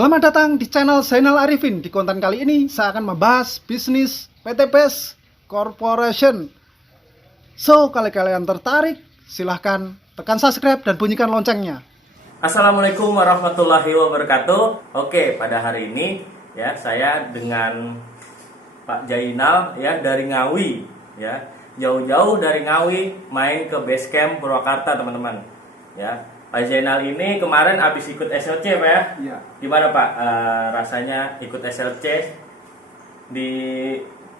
Selamat datang di channel Zainal Arifin. Di konten kali ini saya akan membahas bisnis PT BES Corporation. So, kalau kalian tertarik, silahkan tekan subscribe dan bunyikan loncengnya. Assalamualaikum warahmatullahi wabarakatuh. Oke, pada hari ini ya saya dengan Pak Zainal ya dari Ngawi ya. Jauh-jauh dari Ngawi main ke base camp Purwakarta, teman-teman. Ya. Pak Zainal ini kemarin habis ikut SLC, Pak ya? Iya. Gimana, Pak, rasanya ikut SLC di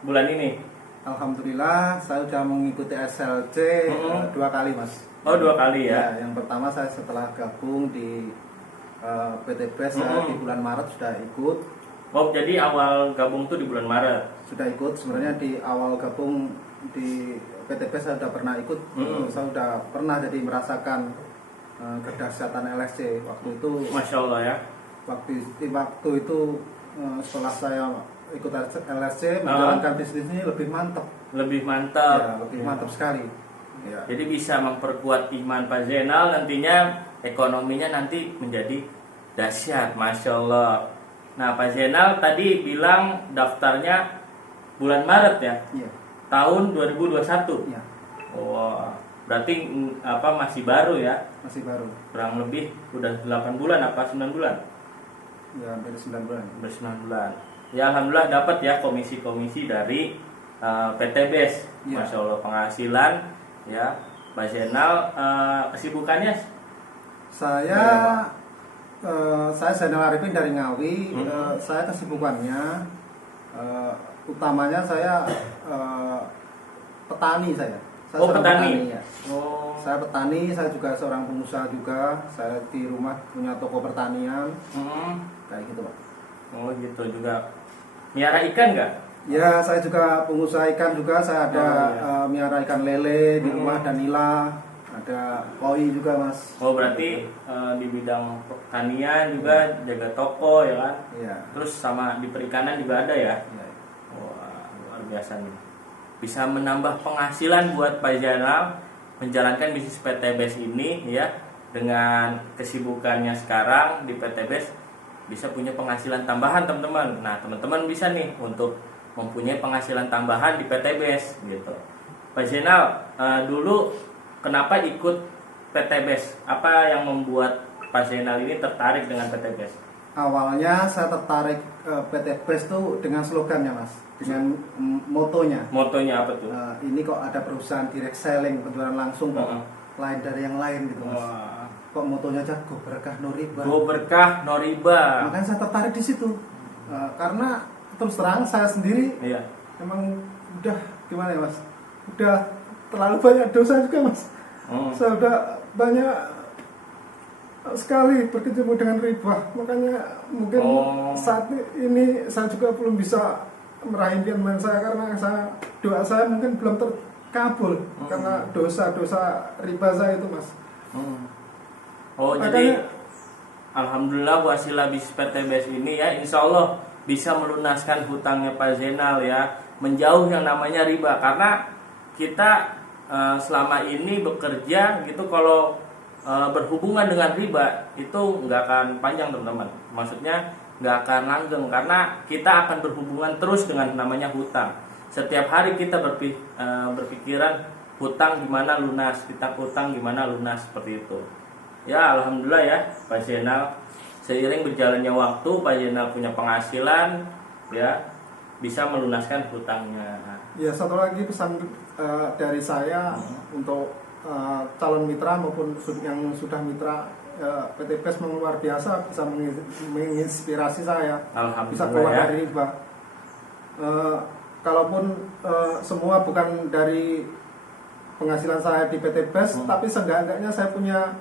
bulan ini? Alhamdulillah, saya sudah mengikuti SLC 2 kali, Mas. Oh, 2 kali ya? Yang pertama saya setelah gabung di PT BES saya di bulan Maret sudah ikut. Oh, jadi awal gabung tuh di bulan Maret? Sudah ikut, sebenarnya di awal gabung di PT BES saya sudah pernah ikut. Saya sudah pernah jadi merasakan kedahsyatan LSC waktu itu. Masya Allah ya. Waktu itu setelah saya ikut LSC menjalankan bisnis ini lebih mantap. Lebih mantap. Ya, lebih mantap sekali. Ya. Jadi bisa memperkuat iman Pak Zainal, nantinya ekonominya nanti menjadi dahsyat, Masya Allah. Nah, Pak Zainal tadi bilang daftarnya bulan Maret ya? Iya. Tahun 2021. Iya. Wah, berarti masih baru ya? Masih baru. Kurang lebih udah 8 bulan apa 9 bulan? Ya, hampir 9 bulan. Hampir 9 bulan. Ya, alhamdulillah dapat ya komisi-komisi dari PT BES. Ya. Masya Allah, penghasilan ya. Pak Zainal kesibukannya? Saya Zainal Arifin dari Ngawi. Saya kesibukannya utamanya saya petani saya. Saya seorang petani. Ya. Oh. Saya petani, saya juga seorang pengusaha juga. Saya di rumah punya toko pertanian. Kayak gitu, Pak. Oh, gitu juga. Miara ikan nggak? Ya, saya juga pengusaha ikan juga. Saya ada miara ikan lele di rumah dan nila. Ada koi juga, Mas. Oh, berarti di bidang pertanian juga jaga toko ya kan? Iya. Terus sama di perikanan juga ada ya? Ya. Wah, luar biasa nih. Bisa menambah penghasilan buat Pak Zainal menjalankan bisnis PT BES ini ya, dengan kesibukannya sekarang di PT BES bisa punya penghasilan tambahan, teman-teman. Nah, teman-teman bisa nih untuk mempunyai penghasilan tambahan di PT BES gitu. Pak Zainal, dulu kenapa ikut PT BES? Apa yang membuat Pak Zainal ini tertarik dengan PT BES? Awalnya saya tertarik PT BES tuh dengan slogannya, Mas, dengan motonya. Motonya apa tuh? Ini kok ada perusahaan direct selling, penjualan langsung kok lain dari yang lain gitu, Mas. Wah. Kok motonya aja go berkah no riba. Go berkah no riba. Makanya saya tertarik di situ. Karena terus terang saya sendiri Iya. emang udah gimana ya, Mas? Udah terlalu banyak dosa juga, Mas. Saya udah banyak sekali berkecimpung dengan riba, makanya mungkin saat ini saya juga belum bisa meraih impian saya karena doa saya mungkin belum terkabul karena dosa-dosa riba saya itu, Mas. Oh, Makanya, jadi alhamdulillah wasilah bisnis PT BES ini ya, insya Allah bisa melunaskan hutangnya Pak Zainal ya, menjauh yang namanya riba, karena kita selama ini bekerja gitu, kalau berhubungan dengan riba itu nggak akan panjang, teman-teman. Maksudnya nggak akan langgeng, karena kita akan berhubungan terus dengan namanya hutang. Setiap hari kita berpikiran hutang gimana lunas, kita hutang gimana lunas, seperti itu. Ya, alhamdulillah ya Pak Zainal, seiring berjalannya waktu Pak Zainal punya penghasilan ya, bisa melunaskan hutangnya. ya, satu lagi pesan dari saya untuk calon mitra maupun yang sudah mitra PT BES memang luar biasa, bisa menginspirasi saya, bisa keluar ya. dari riba. Kalaupun semua bukan dari penghasilan saya di PT BES, tapi seenggak-enggaknya saya punya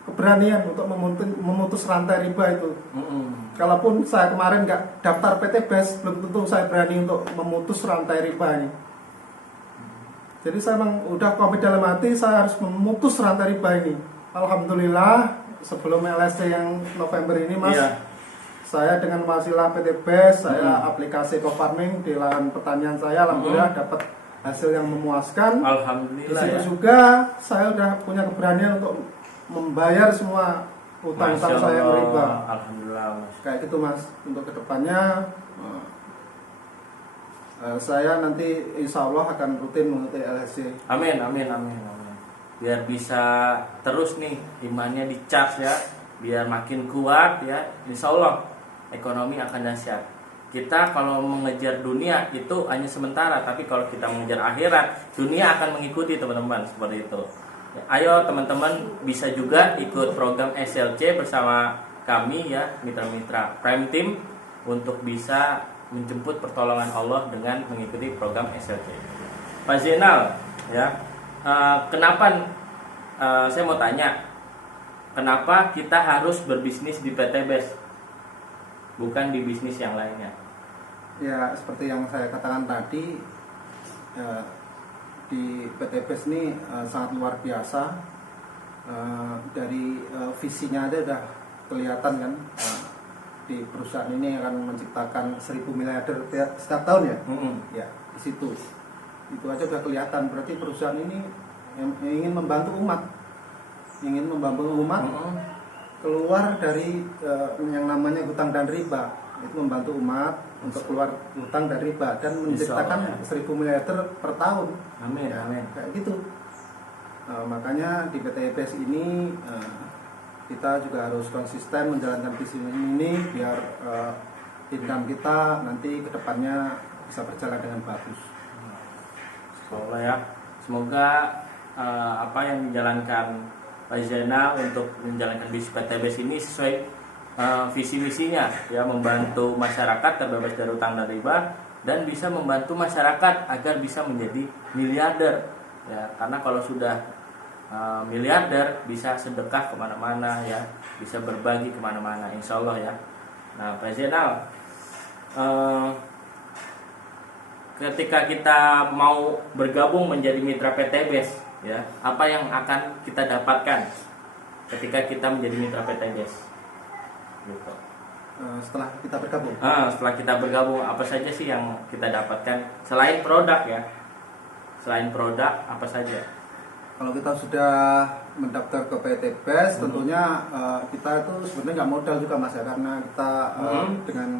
keberanian untuk memutus rantai riba itu. Kalaupun saya kemarin nggak daftar PT BES, belum tentu saya berani untuk memutus rantai riba ini. Jadi saya memang udah komit dalam hati, saya harus memutus rantai riba ini. Alhamdulillah, sebelum LSC yang November ini, Mas, saya dengan wasilah PT BES, saya aplikasi co-farming di lahan pertanian saya, alhamdulillah dapat hasil yang memuaskan. Alhamdulillah. Di situ ya. juga saya udah punya keberanian untuk membayar semua utang-utang Masya saya yang Allah. riba. Alhamdulillah Mas. Kayak gitu Mas. Untuk kedepannya saya nanti insya Allah akan rutin mengikuti LHC. Amin, amin, amin, amin. Biar bisa terus nih imannya dicas ya, biar makin kuat ya. Insya Allah ekonomi akan dahsyat. Kita kalau mengejar dunia itu hanya sementara, tapi kalau kita mengejar akhirat, dunia akan mengikuti teman-teman, seperti itu. Ya, ayo teman-teman bisa juga ikut program SLC bersama kami ya, mitra-mitra Prime Team, untuk bisa menjemput pertolongan Allah dengan mengikuti program SLC. Pak Zainal, ya, kenapa saya mau tanya, kenapa kita harus berbisnis di PT BES, bukan di bisnis yang lainnya? Ya seperti yang saya katakan tadi, di PT BES ini sangat luar biasa. Dari visinya aja udah kelihatan kan. Di perusahaan ini akan menciptakan 1.000 miliarder setiap tahun ya. Ya di situ itu aja udah kelihatan. Berarti perusahaan ini yang ingin membantu umat, keluar dari yang namanya hutang dan riba. Itu membantu umat untuk keluar hutang dan riba dan menciptakan 1.000 miliarder per tahun. Amin, amin. Kayak gitu. Makanya di PT BES ini kita juga harus konsisten menjalankan bisnis ini biar income kita nanti kedepannya bisa berjalan dengan bagus. Semoga ya, semoga apa yang dijalankan Pak Zainal untuk menjalankan bisnis PT BES ini sesuai visi misinya ya, membantu masyarakat terbebas dari utang dan riba dan bisa membantu masyarakat agar bisa menjadi miliarder ya, karena kalau sudah miliarder bisa sedekah kemana-mana ya, bisa berbagi kemana-mana insya Allah ya. Nah Pak Zainal, ketika kita mau bergabung menjadi mitra PT BES ya, apa yang akan kita dapatkan ketika kita menjadi mitra PT BES gitu. Setelah kita bergabung. Setelah kita bergabung, apa saja sih yang kita dapatkan selain produk ya? Selain produk apa saja? Kalau kita sudah mendaftar ke PT BES, tentunya kita itu sebenarnya nggak modal juga Mas ya, karena kita dengan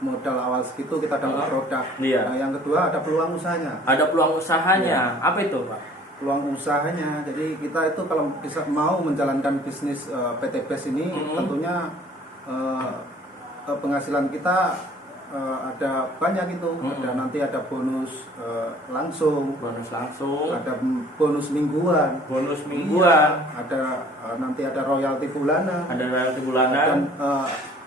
modal awal segitu kita dapat produk. Iya. Nah, yang kedua ada peluang usahanya. Ada peluang usahanya. Apa itu Pak? Peluang usahanya. Jadi kita itu kalau bisa mau menjalankan bisnis PT BES ini, tentunya penghasilan kita ada banyak itu. Ada nanti ada bonus langsung. Bonus langsung. Ada bonus mingguan. Bonus mingguan. Iya, ada nanti ada royalti bulanan. Ada royalti bulanan. Dan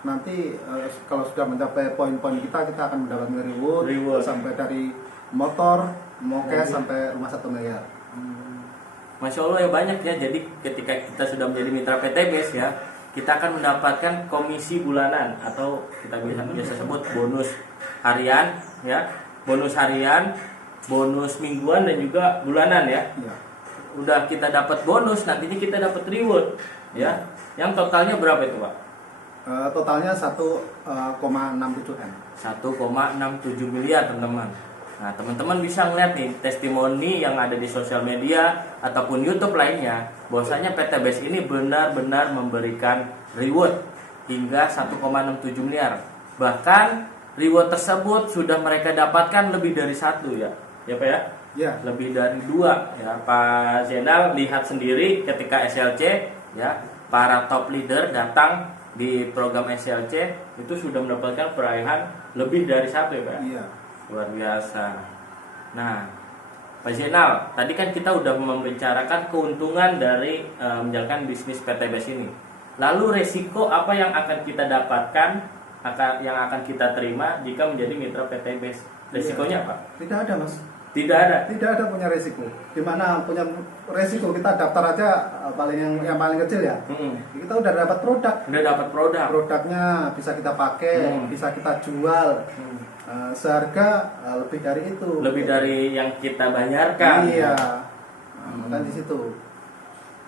nanti kalau sudah mencapai poin-poin kita akan mendapatkan reward sampai dari motor, mokes sampai rumah 1 miliar. Masya Allah ya, banyak ya. Jadi ketika kita sudah menjadi mitra PT BES ya, kita akan mendapatkan komisi bulanan atau kita biasa sebut bonus harian ya, bonus harian, bonus mingguan dan juga bulanan ya. Ya. Udah kita dapat bonus, nantinya kita dapat reward ya. Yang totalnya berapa itu Pak? Totalnya 1,67 M. 1,67 miliar teman-teman. Nah teman-teman bisa ngeliat nih testimoni yang ada di sosial media ataupun YouTube lainnya, bahwasanya PT BES ini benar-benar memberikan reward hingga 1,67 miliar. Bahkan reward tersebut sudah mereka dapatkan lebih dari 1 ya Pak ya? Ya. Lebih dari 2 ya. Pak Zainal lihat sendiri ketika SLC ya, para top leader datang di program SLC itu sudah mendapatkan peraihan lebih dari 1 ya Pak? Iya. Luar biasa. Nah, Pak Zainal, tadi kan kita udah membicarakan keuntungan dari menjalankan bisnis PT BES ini. Lalu resiko apa yang akan kita dapatkan, yang akan kita terima jika menjadi mitra PT BES? Resikonya apa? Tidak ada Mas. Tidak ada. Tidak ada punya resiko. Dimana punya resiko kita daftar aja yang paling kecil ya. Kita udah dapat produk. Udah dapat produk. Produknya bisa kita pakai, bisa kita jual. Seharga lebih dari itu. Lebih dari yang kita bayarkan. Iya. Kan di situ.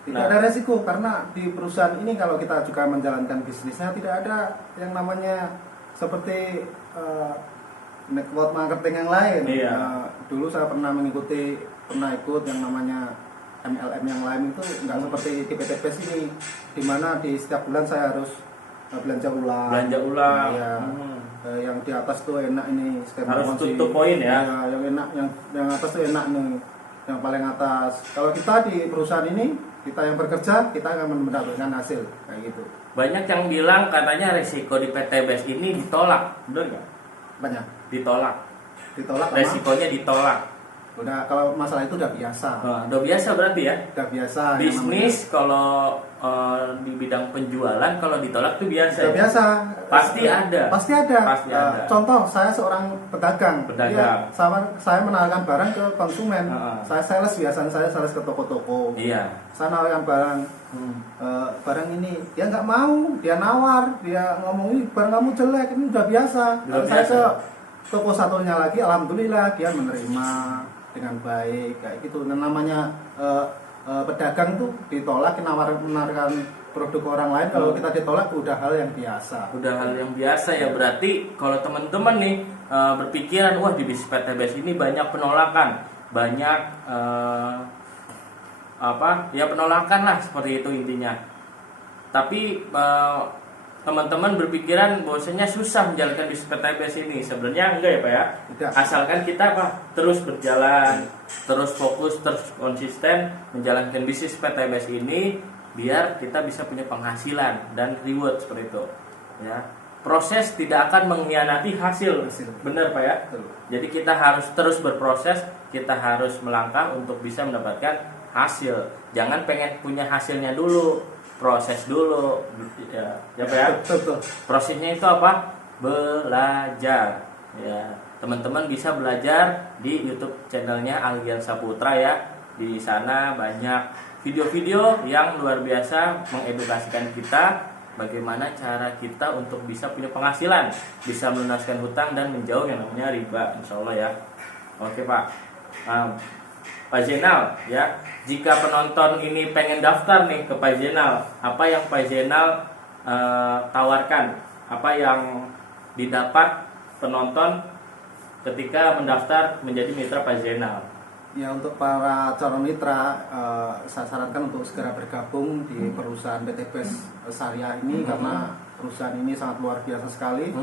Tidak ada resiko karena di perusahaan ini kalau kita juga menjalankan bisnisnya tidak ada yang namanya seperti network marketing yang lain. Iya. Dulu saya pernah ikut yang namanya MLM yang lain itu nggak seperti di PTBS ini, di mana di setiap bulan saya harus belanja ulang. Ya, yang di atas tuh enak ini, harus tutup poin ya. Yang enak, yang atas tuh enak nih, yang paling atas. Kalau kita di perusahaan ini, kita yang bekerja, kita akan mendapatkan hasil kayak gitu. Banyak yang bilang katanya resiko di PTBS ini ditolak, benar nggak? Banyak Ditolak apa? resikonya ditolak. Udah, kalau masalah itu udah biasa. Udah biasa berarti ya. Udah biasa. Bisnis kalau di bidang penjualan kalau ditolak tuh biasa. Udah ya? biasa. Pasti ada. Pasti ada. Pasti ada. Contoh, saya seorang pedagang. Pedagang. Saya menawarkan barang ke konsumen. Saya sales, biasanya saya sales ke toko-toko. Iya. Saya nawarkan barang. Barang ini dia nggak mau, dia nawar, dia ngomong ini barang kamu jelek, ini udah biasa. Kalau saya ke toko satunya lagi, alhamdulillah dia menerima dengan baik kayak gitu. Dan namanya pedagang tuh ditolak, menawarkan produk orang lain, kalau kita ditolak udah hal yang biasa. Udah hal yang biasa ya. Berarti kalau teman-teman nih berpikiran wah di bisnis PTBS ini banyak penolakan, banyak penolakan lah, seperti itu intinya. Tapi teman-teman berpikiran bahwasanya susah menjalankan bisnis PTBS ini. Sebenarnya enggak ya Pak ya. Tidak. Asalkan kita terus berjalan, terus fokus, terus konsisten menjalankan bisnis PTBS ini, biar kita bisa punya penghasilan dan reward seperti itu. Ya. Proses tidak akan mengkhianati hasil. Benar Pak ya. Betul. Jadi kita harus terus berproses, kita harus melangkah untuk bisa mendapatkan hasil. Jangan pengen punya hasilnya dulu, proses dulu. Ya Pak ya. Betul. Prosesnya itu apa? Belajar. Ya, teman-teman bisa belajar di YouTube channelnya Algian Saputra ya. Di sana banyak video-video yang luar biasa mengedukasikan kita bagaimana cara kita untuk bisa punya penghasilan, bisa melunaskan hutang dan menjauh yang namanya riba, insya Allah ya. Oke Pak. Pak Zainal ya, jika penonton ini pengen daftar nih ke Pak Zainal, apa yang Pak Zainal tawarkan? Apa yang didapat penonton ketika mendaftar menjadi mitra Pak Zainal? Ya, untuk para calon mitra, saya sarankan untuk segera bergabung di perusahaan PTBS Syariah ini, karena perusahaan ini sangat luar biasa sekali.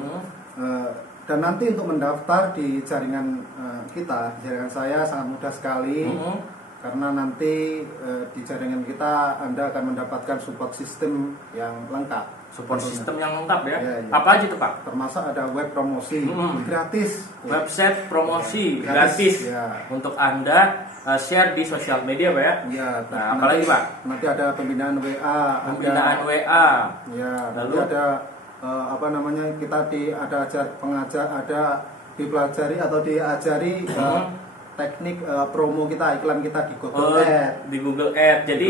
Dan nanti untuk mendaftar di jaringan kita, jaringan saya sangat mudah sekali. Karena nanti di jaringan kita Anda akan mendapatkan support system yang lengkap. Support system yang lengkap ya? Ya. Apa aja tuh Pak? Termasuk ada web promosi gratis, website promosi gratis ya, untuk Anda share di sosial media Pak ya? Ya. Nah, apalagi Pak? Nanti ada pembinaan WA. Pembinaan WA. Ya. Lalu nanti ada kita ada dipelajari atau diajari teknik promo kita, iklan kita di Google Ads. Di Google Ads. Jadi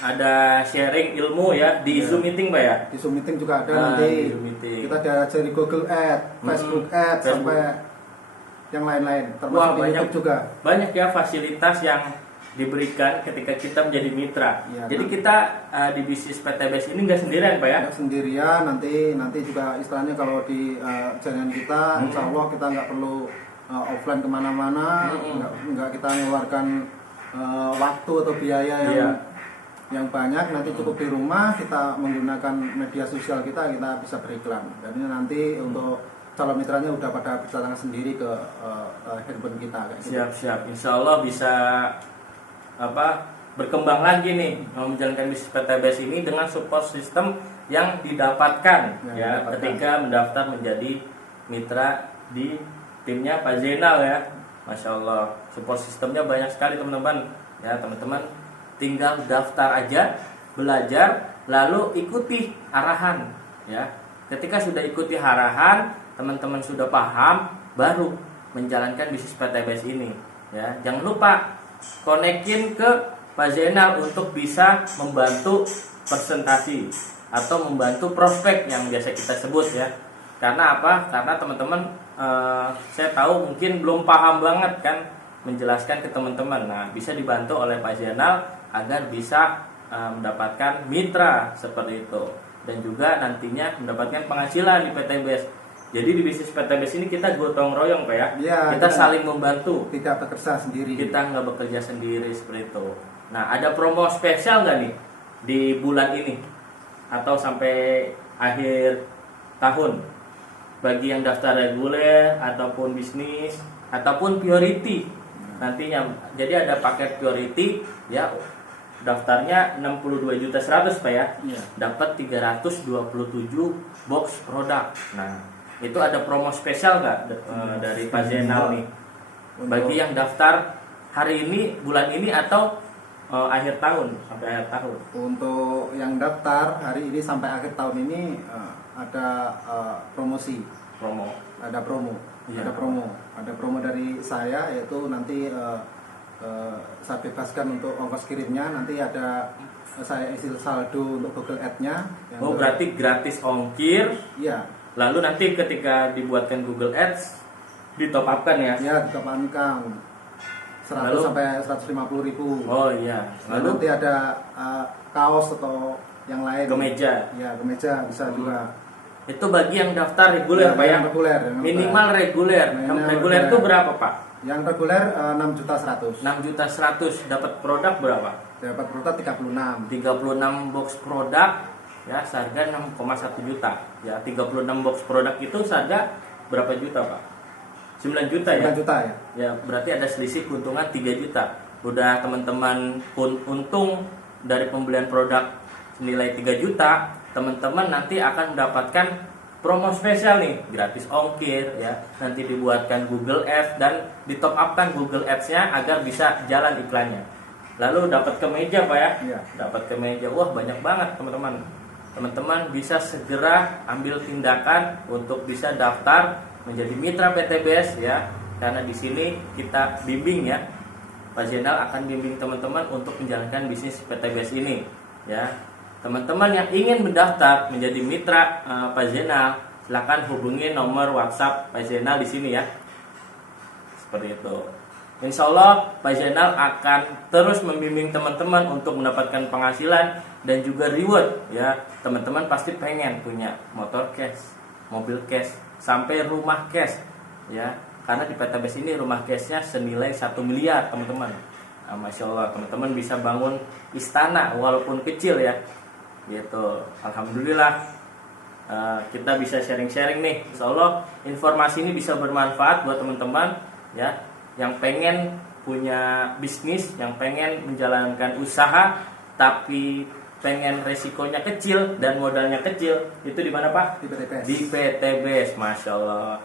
ada sharing ilmu ya di Zoom meeting Pak ya? Di Zoom meeting juga ada nanti. Kita diajari Google Ads, Facebook Ads, sampai yang lain-lain. Termasuk di YouTube juga. Banyak ya fasilitas yang diberikan ketika kita menjadi mitra. Ya, jadi kita di bisnis PTBS ini nggak sendirian Pak ya? Nggak sendirian, nanti juga istilahnya kalau di jaringan kita, insya Allah kita nggak perlu offline kemana-mana, nggak kita mengeluarkan waktu atau biaya yang banyak. Nanti cukup di rumah kita menggunakan media sosial kita bisa beriklan. Dan ini nanti untuk calon mitranya udah pada berdatangan sendiri ke handphone kita. Siap. Insya Allah bisa berkembang lagi nih menjalankan bisnis PTBS ini dengan support system yang didapatkan ketika mendaftar menjadi mitra di timnya Pak Zainal ya. Masya Allah, support sistemnya banyak sekali teman-teman ya. Teman-teman tinggal daftar aja, belajar, lalu ikuti arahan ya. Ketika sudah ikuti arahan, teman-teman sudah paham, baru menjalankan bisnis PTBS ini ya. Jangan lupa konekin ke Pak Zainal untuk bisa membantu presentasi atau membantu prospek yang biasa kita sebut ya. Karena apa? Karena teman-teman saya tahu mungkin belum paham banget kan menjelaskan ke teman-teman. Nah, bisa dibantu oleh Pak Zainal agar bisa mendapatkan mitra seperti itu, dan juga nantinya mendapatkan penghasilan di PTBS. Jadi di bisnis PTBS ini kita gotong royong Pak ya. Kita saling membantu. Tidak bekerja sendiri. Kita nggak bekerja sendiri seperti itu. Nah, ada promo spesial nggak nih di bulan ini atau sampai akhir tahun bagi yang daftar reguler ataupun bisnis ataupun priority nantinya. Jadi ada paket priority ya, daftarnya 62.100.000 Pak ya. Iya. Dapat 327 box produk. Nah, itu ada promo spesial nggak dari Pak Zainal nih bagi yang daftar hari ini, bulan ini atau akhir tahun, sampai akhir tahun? Untuk yang daftar hari ini sampai akhir tahun ini ada promosi, ada promo, Iya. ada promo dari saya, yaitu nanti saya bebaskan untuk ongkos kirimnya. Nanti ada saya isi saldo untuk Google Ads-nya. Oh, berarti gratis ongkir. Iya. Lalu nanti ketika dibuatkan Google Ads ditop upkan ya? Ya, ditopangkan 100 Lalu? sampai 150.000. Oh iya. Lalu nanti ada kaos atau yang lain. Kemeja. Ya, kemeja bisa juga. Itu bagi yang daftar reguler Ya, Pak ya? yang reguler, yang Minimal reguler. Minimal Reguler itu reguler. berapa Pak? Yang reguler 6.100.000. 6.100.000. Dapat produk berapa? Dapat produk 36. 36 box produk ya, seharga 6,1 juta. Ya, 36 box produk itu seharga berapa juta Pak? 9 juta ya? 9 juta ya. Ya, berarti ada selisih keuntungan 3 juta. Udah teman-teman pun untung dari pembelian produk senilai 3 juta, teman-teman nanti akan mendapatkan promo spesial nih, gratis ongkir ya. Nanti dibuatkan Google Ads dan ditop upkan Google Ads-nya agar bisa jalan iklannya. Lalu dapat kemeja Pak ya? Iya. Dapat kemeja. Wah, banyak banget teman-teman. Teman-teman bisa segera ambil tindakan untuk bisa daftar menjadi mitra PTBS ya, karena di sini kita bimbing ya. Pak Zainal akan bimbing teman-teman untuk menjalankan bisnis PTBS ini ya. Teman-teman yang ingin mendaftar menjadi mitra Pak Zainal, silakan hubungi nomor WhatsApp Pak Zainal di sini ya. Seperti itu. Insya Allah Pak Zainal akan terus membimbing teman-teman untuk mendapatkan penghasilan dan juga reward ya. Teman-teman pasti pengen punya motor cash, mobil cash, sampai rumah cash ya. Karena di PTBS ini rumah cashnya senilai 1 miliar teman-teman. Nah, Masya Allah, teman-teman bisa bangun istana walaupun kecil ya. Gitu. Alhamdulillah kita bisa sharing-sharing nih. Insya Allah informasi ini bisa bermanfaat buat teman-teman ya, yang pengen punya bisnis, yang pengen menjalankan usaha tapi pengen resikonya kecil dan modalnya kecil. Itu di mana Pak? Di PTBS. Di PTBS. Masya Allah.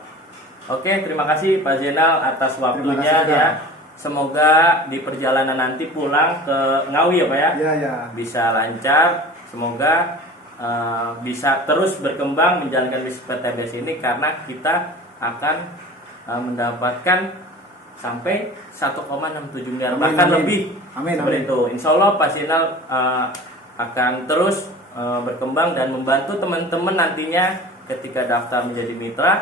Oke, terima kasih Pak Zainal atas waktunya Terima kasih, ya. Pak. Semoga di perjalanan nanti pulang ke Ngawi ya Pak ya, Iya, ya. bisa lancar. Semoga bisa terus berkembang menjalankan bisnis PTBS ini, karena kita akan mendapatkan sampai 1,67 miliar Amin, bahkan amin. lebih. Amin, Seperti amin. itu. Insya Allah Pak Zainal akan terus berkembang dan membantu teman-teman nantinya ketika daftar menjadi mitra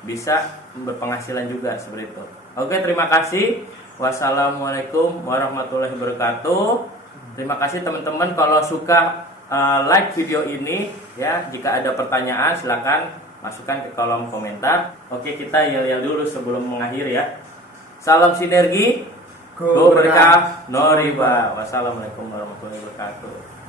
bisa berpenghasilan juga seperti itu. Oke, terima kasih. Wassalamualaikum warahmatullahi wabarakatuh. Terima kasih teman-teman. Kalau suka like video ini ya, jika ada pertanyaan silakan masukkan ke kolom komentar. Oke, kita yel-yel dulu sebelum mengakhiri ya. Salam sinergi, go berkah, no riba. Wassalamualaikum warahmatullahi wabarakatuh.